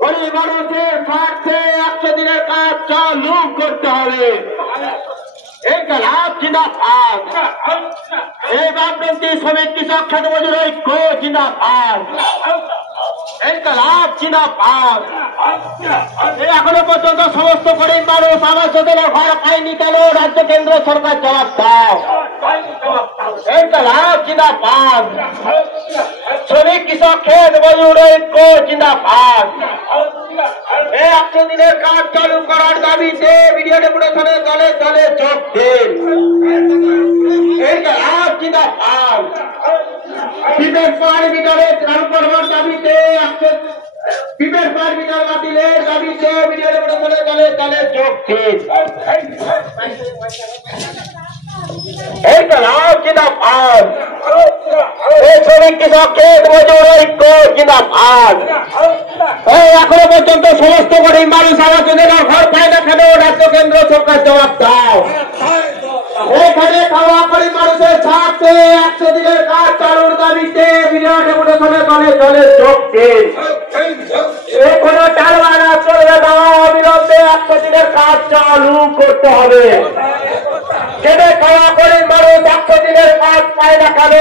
গরিব মানুষের স্বার্থে 100 দিনের কাজ চালু করতে হবে। ইনকলাব জিন্দাবাদ। এই বামপন্থী শ্রমিক কৃষক খেত মজুর ঐক্য জিন্দাবাদ। ইনকলাব জিন্দাবাদ। এখনো পর্যন্ত সমস্ত গরিব মানুষ আবাস যোজনার ঘর পায়নি কেন? রাজ্য কেন্দ্র সরকার জবাব দাও। ইনকলাব জিন্দাবাদ। শ্রমিক কৃষক খেত মজুর ঐক্য জিন্দাবাদ। 100 দিনের কাজ চালু করার দাবিতে ভিডিও ডেপুটেশনে দলে দলে যোগ দিন। ইনকলাব জিন্দাবাদ। প্রিপেড স্মার্ট মিটারে চালু করবার দাবিতে প্রিপেড স্মার্ট মিটার বাতিলের দাবিতে ভিডিও ডেপুটেশনে দলে দলে যোগ দিন। ইনকলাব জিন্দাবাদ। শ্রমিক কৃষক খেত মজুর ঐক্য জিন্দাবাদ। এখনো পর্যন্ত সমস্ত গরিব মানুষ আবাস যোজনার ঘর পায় না কেন? রাজ্য কেন্দ্র সরকার জবাব দাও। এখানে খাওয়া গরিব মানুষের স্বার্থে 100 দিনের কাজ চালুর দাবিতে ভিডিও ডেপুটেশনে দলে দলে যোগ দিন। এখনো টালবানা চলবে না, অবিলম্বে 100 দিনের কাজ চালু করতে হবে। খেটে খাওয়া গরিব মানুষ 100 দিনের কাজ পায় না কেন?